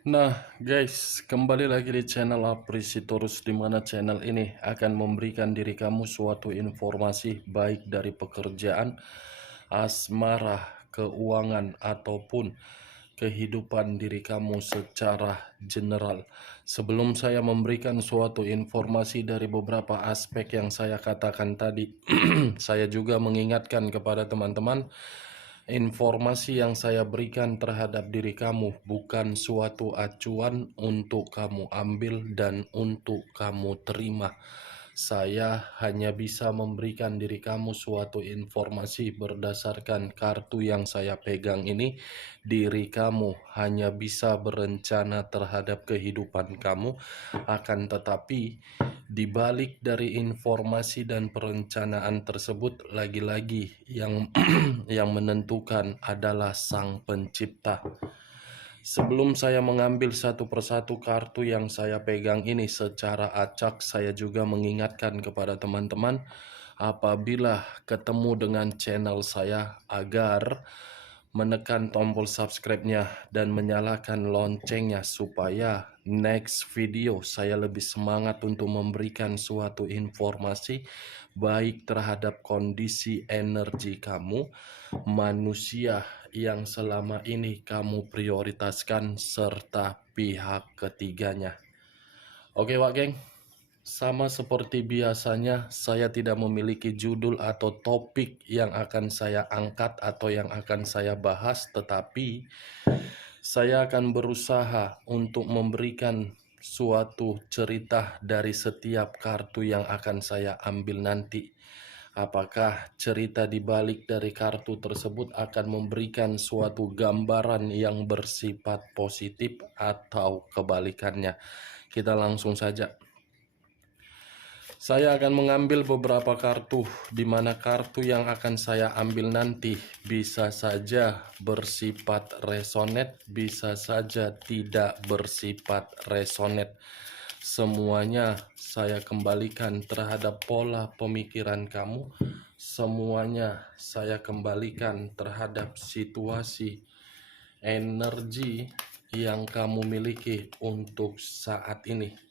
Nah, guys, kembali lagi di channel Aprisitorus, di mana channel ini akan memberikan diri kamu suatu informasi baik dari pekerjaan, asmara, keuangan, ataupun kehidupan diri kamu secara general. Sebelum saya memberikan suatu informasi dari beberapa aspek yang saya katakan tadi, saya juga mengingatkan kepada teman-teman, informasi yang saya berikan terhadap diri kamu bukan suatu acuan untuk kamu ambil dan untuk kamu terima. Saya hanya bisa memberikan diri kamu suatu informasi berdasarkan kartu yang saya pegang ini. Diri kamu hanya bisa berencana terhadap kehidupan kamu, akan tetapi di balik dari informasi dan perencanaan tersebut, lagi-lagi yang yang menentukan adalah Sang Pencipta. Sebelum saya mengambil satu persatu kartu yang saya pegang ini secara acak, saya juga mengingatkan kepada teman-teman apabila ketemu dengan channel saya agar menekan tombol subscribe-nya dan menyalakan loncengnya supaya next video saya lebih semangat untuk memberikan suatu informasi baik terhadap kondisi energi kamu, manusia yang selama ini kamu prioritaskan, serta pihak ketiganya. Oke Wak Geng, sama seperti biasanya, saya tidak memiliki judul atau topik yang akan saya angkat atau yang akan saya bahas, tetapi saya akan berusaha untuk memberikan suatu cerita dari setiap kartu yang akan saya ambil nanti. Apakah cerita di balik dari kartu tersebut akan memberikan suatu gambaran yang bersifat positif atau kebalikannya? Kita langsung saja. Saya akan mengambil beberapa kartu, di mana kartu yang akan saya ambil nanti bisa saja bersifat resonate, bisa saja tidak bersifat resonate. Semuanya saya kembalikan terhadap pola pemikiran kamu. Semuanya saya kembalikan terhadap situasi energi yang kamu miliki untuk saat ini.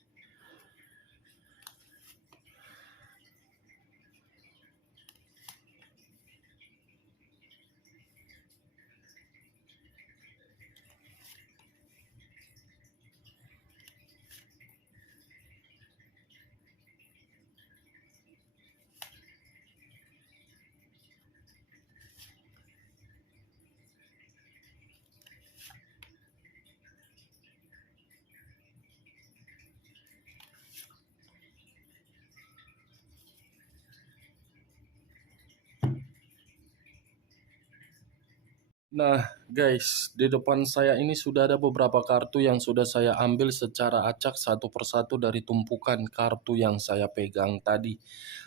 Nah, guys, di depan saya ini sudah ada beberapa kartu yang sudah saya ambil secara acak satu persatu dari tumpukan kartu yang saya pegang tadi.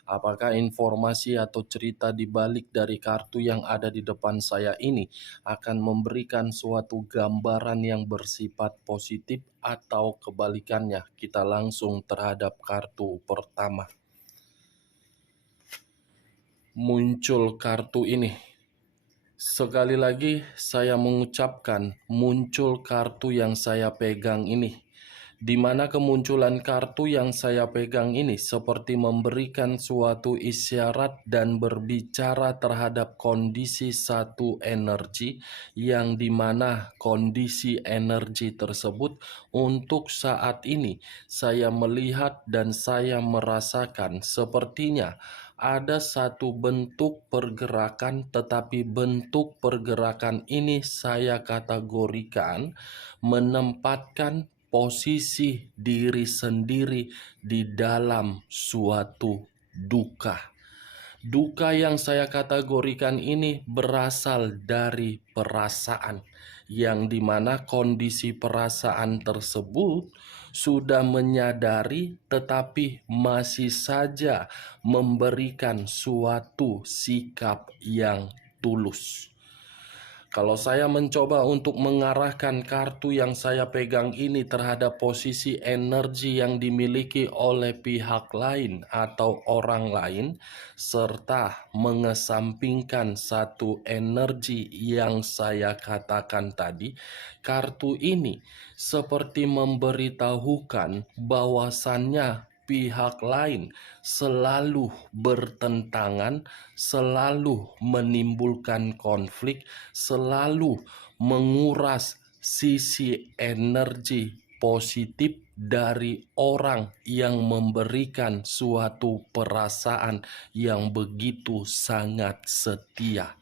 Apakah informasi atau cerita di balik dari kartu yang ada di depan saya ini akan memberikan suatu gambaran yang bersifat positif atau kebalikannya? Kita langsung terhadap kartu pertama. Muncul kartu ini. Sekali lagi saya mengucapkan muncul kartu yang saya pegang ini, di mana kemunculan kartu yang saya pegang ini seperti memberikan suatu isyarat dan berbicara terhadap kondisi satu energi, yang dimana kondisi energi tersebut untuk saat ini saya melihat dan saya merasakan sepertinya ada satu bentuk pergerakan, tetapi bentuk pergerakan ini saya kategorikan menempatkan posisi diri sendiri di dalam suatu duka. Duka yang saya kategorikan ini berasal dari perasaan, yang dimana kondisi perasaan tersebut sudah menyadari tetapi masih saja memberikan suatu sikap yang tulus. Kalau saya mencoba untuk mengarahkan kartu yang saya pegang ini terhadap posisi energi yang dimiliki oleh pihak lain atau orang lain, serta mengesampingkan satu energi yang saya katakan tadi, kartu ini seperti memberitahukan bahwasannya pihak lain selalu bertentangan, selalu menimbulkan konflik, selalu menguras sisi energi positif dari orang yang memberikan suatu perasaan yang begitu sangat setia.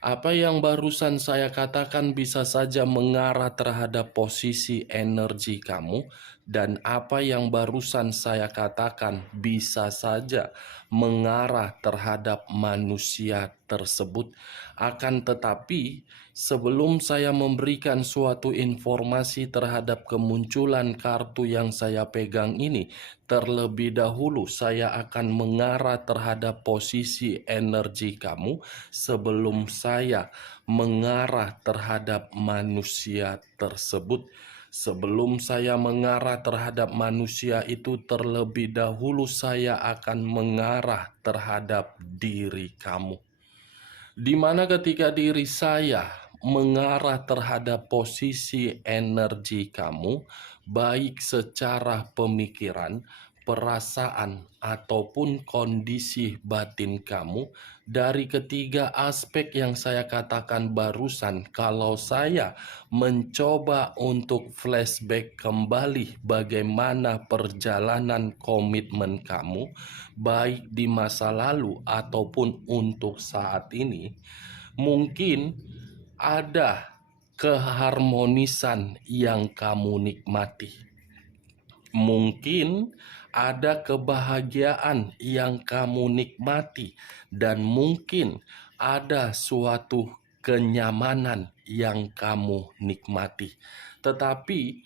Apa yang barusan saya katakan bisa saja mengarah terhadap posisi energi kamu, dan apa yang barusan saya katakan bisa saja mengarah terhadap manusia tersebut. Akan tetapi, sebelum saya memberikan suatu informasi terhadap kemunculan kartu yang saya pegang ini, terlebih dahulu saya akan mengarah terhadap posisi energi kamu sebelum saya mengarah terhadap manusia tersebut. Sebelum saya mengarah terhadap manusia itu, terlebih dahulu saya akan mengarah terhadap diri kamu. Di mana ketika diri saya mengarah terhadap posisi energi kamu, baik secara pemikiran, perasaan, ataupun kondisi batin kamu, dari ketiga aspek yang saya katakan barusan, kalau saya mencoba untuk flashback kembali bagaimana perjalanan komitmen kamu, baik di masa lalu ataupun untuk saat ini, mungkin ada keharmonisan yang kamu nikmati. Mungkin ada kebahagiaan yang kamu nikmati, dan mungkin ada suatu kenyamanan yang kamu nikmati. Tetapi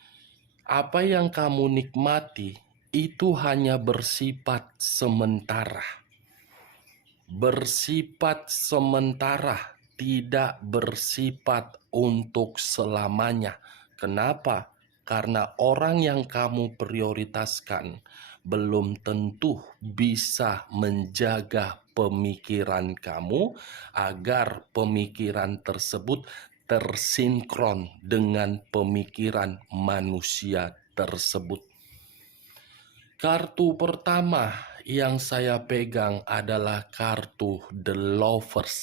apa yang kamu nikmati itu hanya bersifat sementara. Bersifat sementara, tidak bersifat untuk selamanya. Kenapa? Karena orang yang kamu prioritaskan belum tentu bisa menjaga pemikiran kamu agar pemikiran tersebut tersinkron dengan pemikiran manusia tersebut. Kartu pertama yang saya pegang adalah kartu The Lovers,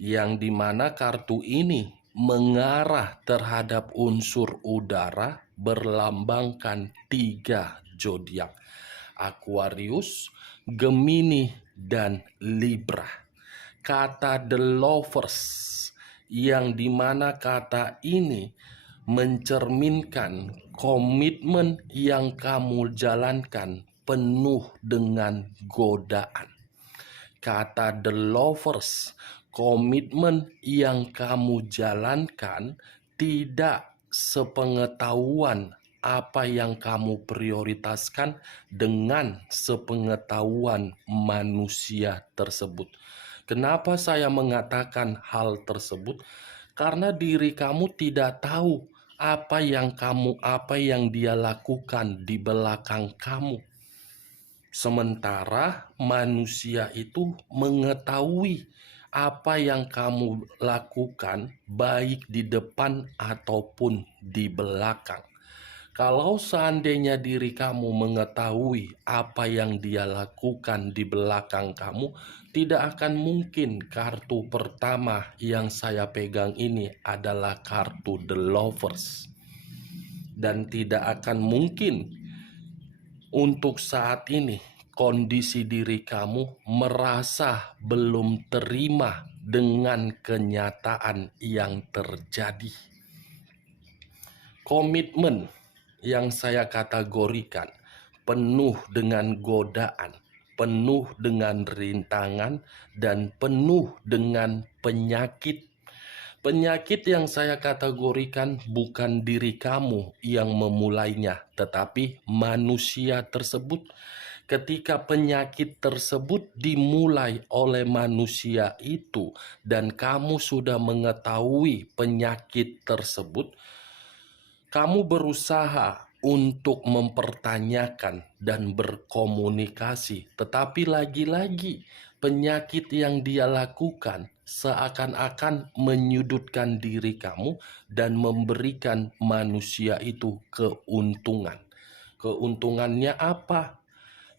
yang dimana kartu ini mengarah terhadap unsur udara berlambangkan 3 zodiak: Aquarius, Gemini, dan Libra. Kata The Lovers, yang dimana kata ini mencerminkan komitmen yang kamu jalankan penuh dengan godaan. Kata The Lovers, komitmen yang kamu jalankan tidak sepengetahuan apa yang kamu prioritaskan dengan sepengetahuan manusia tersebut. Kenapa saya mengatakan hal tersebut? Karena diri kamu tidak tahu apa yang dia lakukan di belakang kamu. Sementara manusia itu mengetahui apa yang kamu lakukan baik di depan ataupun di belakang. Kalau seandainya diri kamu mengetahui apa yang dia lakukan di belakang kamu, tidak akan mungkin kartu pertama yang saya pegang ini adalah kartu The Lovers. Dan tidak akan mungkin untuk saat ini kondisi diri kamu merasa belum terima dengan kenyataan yang terjadi. Komitmen yang saya kategorikan penuh dengan godaan, penuh dengan rintangan, dan penuh dengan penyakit. Penyakit yang saya kategorikan bukan diri kamu yang memulainya, tetapi manusia tersebut. ketika penyakit tersebut dimulai oleh manusia itu dan kamu sudah mengetahui penyakit tersebut, kamu berusaha untuk mempertanyakan dan berkomunikasi, tetapi lagi-lagi penyakit yang dia lakukan seakan-akan menyudutkan diri kamu dan memberikan manusia itu keuntungan. Keuntungannya apa?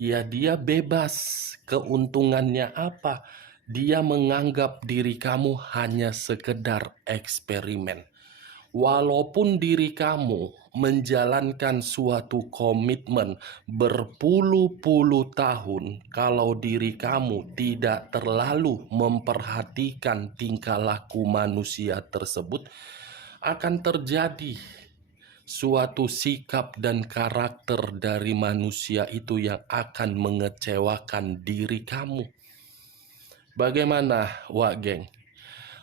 Ya, dia bebas. Keuntungannya apa? Dia menganggap diri kamu hanya sekedar eksperimen. Walaupun diri kamu menjalankan suatu komitmen berpuluh-puluh tahun, kalau diri kamu tidak terlalu memperhatikan tingkah laku manusia tersebut, akan terjadi suatu sikap dan karakter dari manusia itu yang akan mengecewakan diri kamu. Bagaimana, Wak Geng?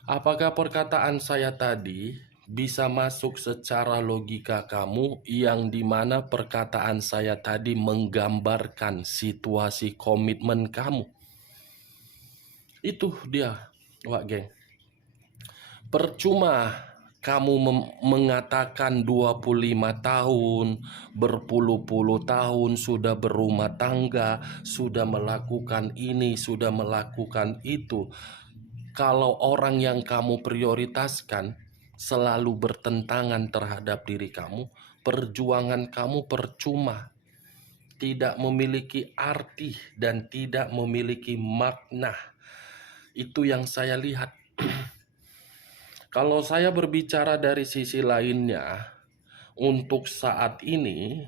Apakah perkataan saya tadi bisa masuk secara logika kamu, yang dimana perkataan saya tadi menggambarkan situasi komitmen kamu? Itu dia, Wak Geng. Percuma kamu mengatakan 25 tahun, berpuluh-puluh tahun sudah berumah tangga, sudah melakukan ini, sudah melakukan itu. Kalau orang yang kamu prioritaskan selalu bertentangan terhadap diri kamu, perjuangan kamu percuma, tidak memiliki arti dan tidak memiliki makna. Itu yang saya lihat. Kalau saya berbicara dari sisi lainnya, untuk saat ini,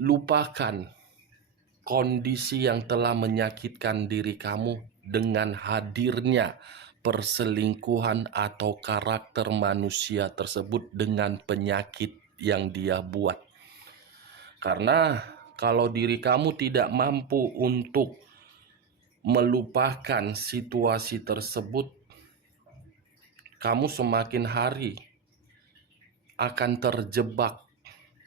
lupakan kondisi yang telah menyakitkan diri kamu dengan hadirnya perselingkuhan atau karakter manusia tersebut dengan penyakit yang dia buat. Karena kalau diri kamu tidak mampu untuk melupakan situasi tersebut, kamu semakin hari akan terjebak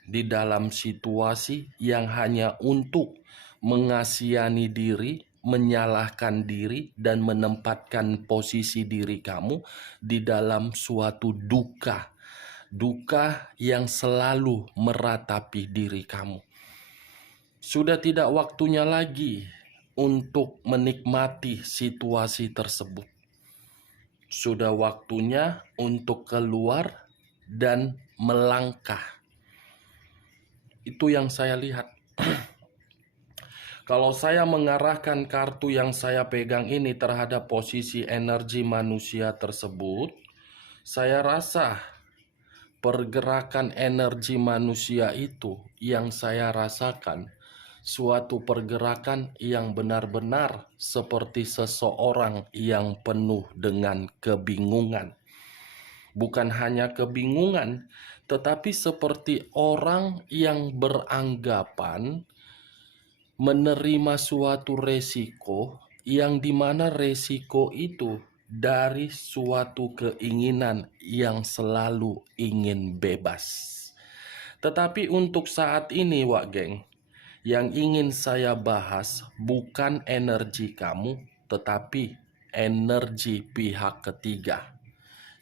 di dalam situasi yang hanya untuk mengasihani diri, menyalahkan diri, dan menempatkan posisi diri kamu di dalam suatu duka. Duka yang selalu meratapi diri kamu. Sudah tidak waktunya lagi untuk menikmati situasi tersebut. Sudah waktunya untuk keluar dan melangkah. Itu yang saya lihat. Kalau saya mengarahkan kartu yang saya pegang ini terhadap posisi energi manusia tersebut, saya rasa pergerakan energi manusia itu yang saya rasakan suatu pergerakan yang benar-benar seperti seseorang yang penuh dengan kebingungan. Bukan hanya kebingungan, tetapi seperti orang yang beranggapan menerima suatu resiko, yang dimana resiko itu dari suatu keinginan yang selalu ingin bebas. Tetapi untuk saat ini, Wak Geng, yang ingin saya bahas bukan energi kamu, tetapi energi pihak ketiga.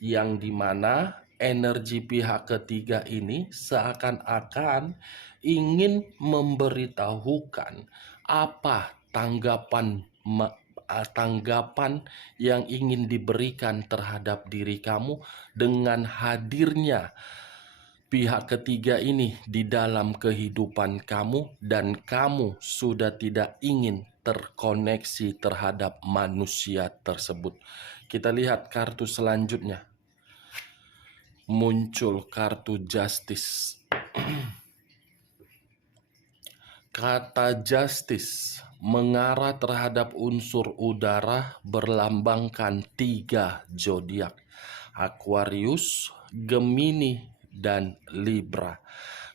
Yang dimana energi pihak ketiga ini seakan-akan ingin memberitahukan apa tanggapan yang ingin diberikan terhadap diri kamu dengan hadirnya pihak ketiga ini di dalam kehidupan kamu, dan kamu sudah tidak ingin terkoneksi terhadap manusia tersebut. Kita lihat kartu selanjutnya. Muncul kartu Justice. Kata Justice mengarah terhadap unsur udara berlambangkan 3 zodiak: Aquarius, Gemini, dan Libra.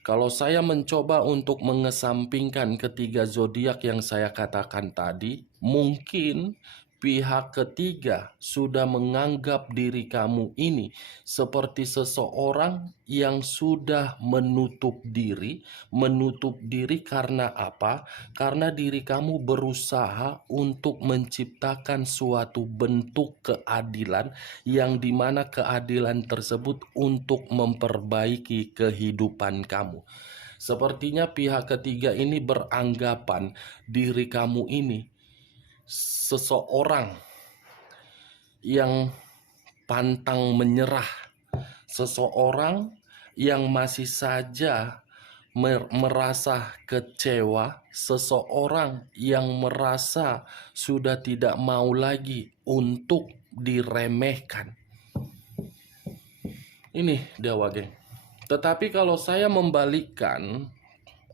Kalau saya mencoba untuk mengesampingkan ketiga zodiak yang saya katakan tadi, mungkin pihak ketiga sudah menganggap diri kamu ini seperti seseorang yang sudah menutup diri. Menutup diri karena apa? Karena diri kamu berusaha untuk menciptakan suatu bentuk keadilan yang dimana keadilan tersebut untuk memperbaiki kehidupan kamu. Sepertinya pihak ketiga ini beranggapan diri kamu ini seseorang yang pantang menyerah, seseorang yang masih saja merasa kecewa, seseorang yang merasa sudah tidak mau lagi untuk diremehkan. Ini Dewa geng. Tetapi kalau saya membalikkan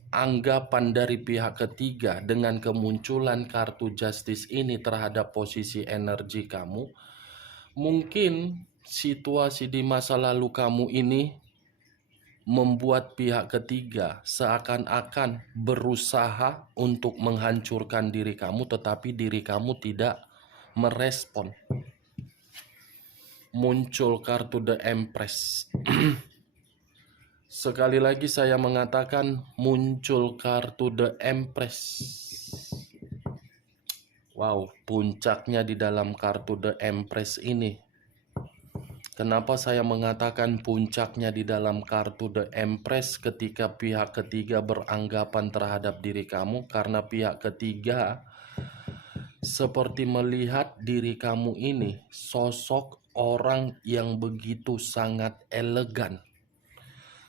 anggapan dari pihak ketiga dengan kemunculan kartu justice ini terhadap posisi energi kamu, mungkin situasi di masa lalu kamu ini membuat pihak ketiga seakan-akan berusaha untuk menghancurkan diri kamu, tetapi diri kamu tidak merespon. Muncul kartu The Empress. Sekali lagi saya mengatakan muncul kartu The Empress. Wow, puncaknya di dalam kartu The Empress ini. Kenapa saya mengatakan puncaknya di dalam kartu The Empress ketika pihak ketiga beranggapan terhadap diri kamu? Karena pihak ketiga seperti melihat diri kamu ini sosok orang yang begitu sangat elegan.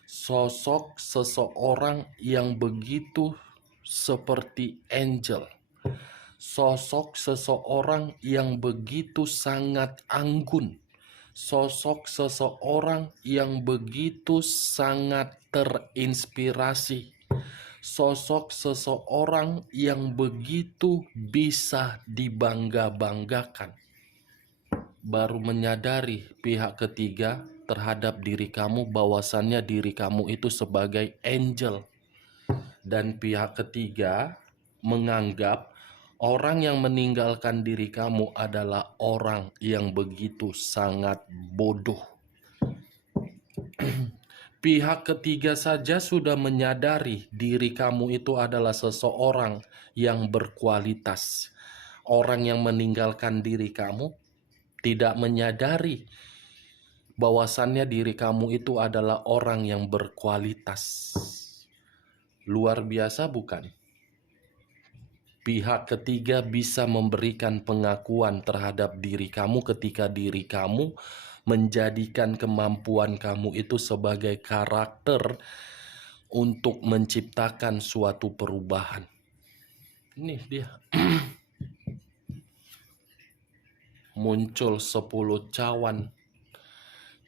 Sosok seseorang yang begitu seperti angel. Sosok seseorang yang begitu sangat anggun. Sosok seseorang yang begitu sangat terinspirasi. Sosok seseorang yang begitu bisa dibangga-banggakan. Baru menyadari pihak ketiga terhadap diri kamu bahwasannya diri kamu itu sebagai angel. Dan pihak ketiga menganggap orang yang meninggalkan diri kamu adalah orang yang begitu sangat bodoh. Pihak ketiga saja sudah menyadari diri kamu itu adalah seseorang yang berkualitas. Orang yang meninggalkan diri kamu tidak menyadari bahwasannya diri kamu itu adalah orang yang berkualitas. Luar biasa bukan? Pihak ketiga bisa memberikan pengakuan terhadap diri kamu ketika diri kamu menjadikan kemampuan kamu itu sebagai karakter untuk menciptakan suatu perubahan. Ini dia. Muncul 10 cawan.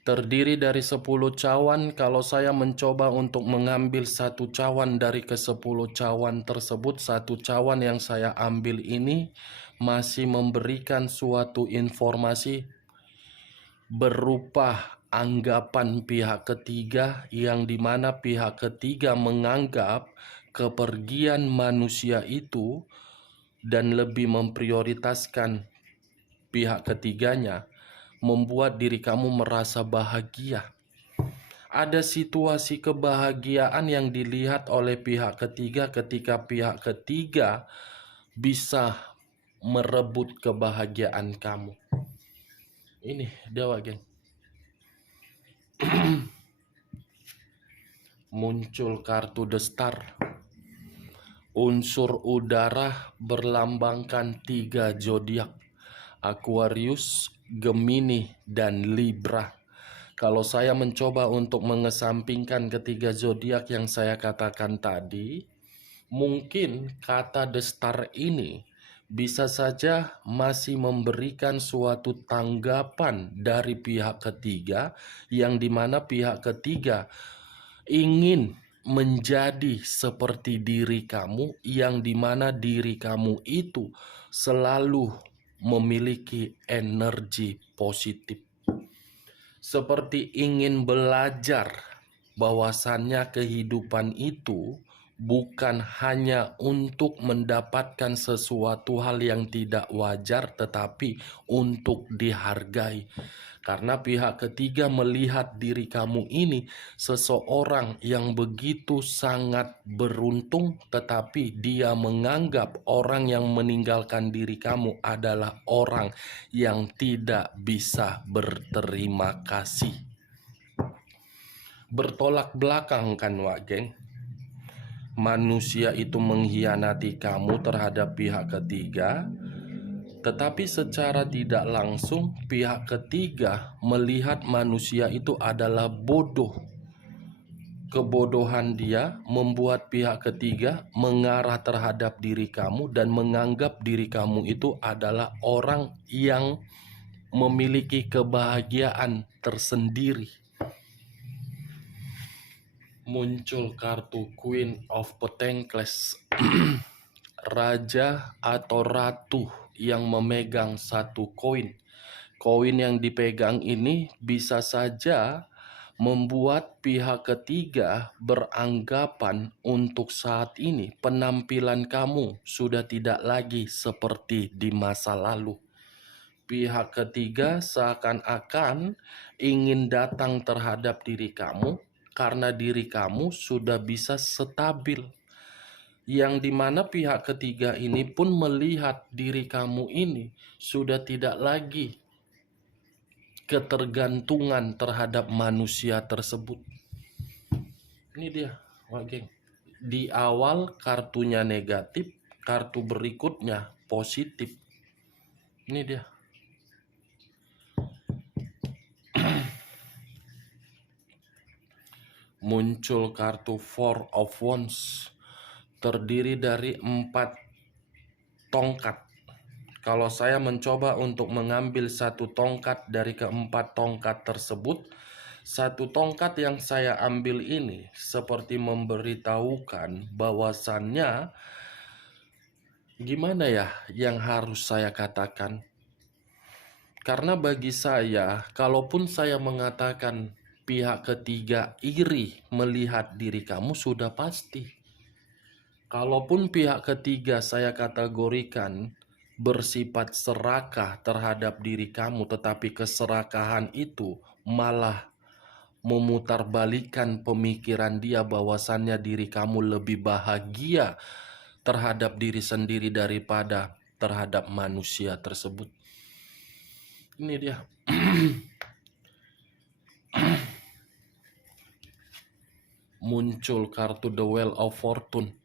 Terdiri dari 10 cawan. Kalau saya mencoba untuk mengambil satu cawan dari ke-10 cawan tersebut, satu cawan yang saya ambil ini masih memberikan suatu informasi berupa anggapan pihak ketiga, yang dimana pihak ketiga menganggap kepergian manusia itu dan lebih memprioritaskan pihak ketiganya membuat diri kamu merasa bahagia. Ada situasi kebahagiaan yang dilihat oleh pihak ketiga ketika pihak ketiga bisa merebut kebahagiaan kamu. Ini Dewa geng. Muncul kartu The Star. Unsur udara berlambangkan 3 zodiak: Aquarius, Gemini, dan Libra. Kalau saya mencoba untuk mengesampingkan ketiga zodiak yang saya katakan tadi, mungkin kata The Star ini bisa saja masih memberikan suatu tanggapan dari pihak ketiga, yang dimana pihak ketiga ingin menjadi seperti diri kamu, yang dimana diri kamu itu selalu memiliki energi positif. Seperti ingin belajar bahwasannya kehidupan itu bukan hanya untuk mendapatkan sesuatu hal yang tidak wajar, tetapi untuk dihargai. Karena pihak ketiga melihat diri kamu ini seseorang yang begitu sangat beruntung, tetapi dia menganggap orang yang meninggalkan diri kamu adalah orang yang tidak bisa berterima kasih. Bertolak belakang kan, Wak Geng? Manusia itu mengkhianati kamu terhadap pihak ketiga, tetapi secara tidak langsung pihak ketiga melihat manusia itu adalah bodoh. Kebodohan dia membuat pihak ketiga mengarah terhadap diri kamu dan menganggap diri kamu itu adalah orang yang memiliki kebahagiaan tersendiri. Muncul kartu Queen of Pentacles. Raja atau ratu yang memegang satu koin. Koin yang dipegang ini bisa saja membuat pihak ketiga beranggapan untuk saat ini penampilan kamu sudah tidak lagi seperti di masa lalu. Pihak ketiga seakan-akan ingin datang terhadap diri kamu karena diri kamu sudah bisa stabil. Yang dimana pihak ketiga ini pun melihat diri kamu ini sudah tidak lagi ketergantungan terhadap manusia tersebut. Ini dia, Wak Geng. Di awal kartunya negatif, kartu berikutnya positif. Ini dia. Muncul kartu Four of Wands, terdiri dari 4 tongkat. Kalau saya mencoba untuk mengambil satu tongkat dari keempat tongkat tersebut, satu tongkat yang saya ambil ini seperti memberitahukan bahwasannya, gimana ya yang harus saya katakan? Karena bagi saya, kalaupun saya mengatakan pihak ketiga iri melihat diri kamu, sudah pasti. Kalaupun pihak ketiga saya kategorikan bersifat serakah terhadap diri kamu, tetapi keserakahan itu malah memutarbalikkan pemikiran dia bahwasannya diri kamu lebih bahagia terhadap diri sendiri daripada terhadap manusia tersebut. Ini dia. Muncul kartu The Wheel of Fortune.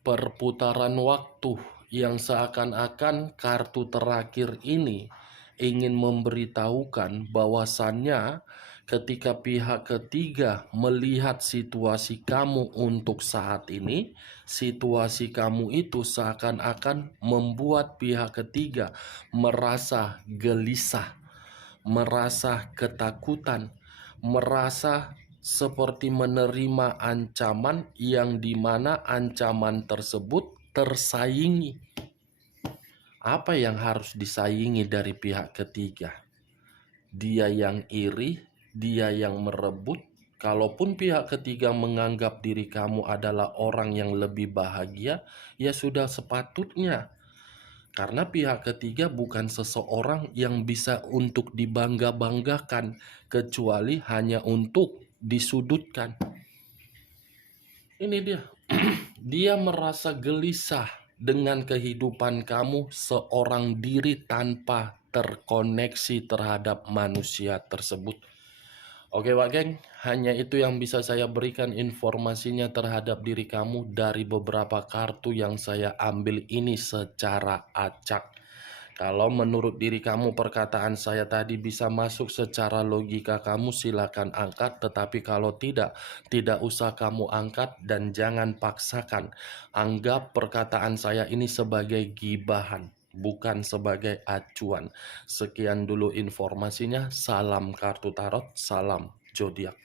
Perputaran waktu yang seakan-akan kartu terakhir ini ingin memberitahukan bahwasannya ketika pihak ketiga melihat situasi kamu untuk saat ini, situasi kamu itu seakan-akan membuat pihak ketiga merasa gelisah, merasa ketakutan, merasa seperti menerima ancaman yang dimana ancaman tersebut tersaingi. Apa yang harus disaingi dari pihak ketiga? Dia yang iri, dia yang merebut. Kalaupun pihak ketiga menganggap diri kamu adalah orang yang lebih bahagia, ya sudah sepatutnya. Karena pihak ketiga bukan seseorang yang bisa untuk dibangga-banggakan, kecuali hanya untuk disudutkan. Ini dia. Dia merasa gelisah dengan kehidupan kamu seorang diri tanpa terkoneksi terhadap manusia tersebut. Oke Pak Geng, hanya itu yang bisa saya berikan informasinya terhadap diri kamu dari beberapa kartu yang saya ambil ini secara acak. Kalau menurut diri kamu perkataan saya tadi bisa masuk secara logika kamu, silakan angkat. Tetapi kalau tidak, tidak usah kamu angkat dan jangan paksakan. Anggap perkataan saya ini sebagai gibahan, bukan sebagai acuan. Sekian dulu informasinya. Salam kartu tarot, salam zodiak.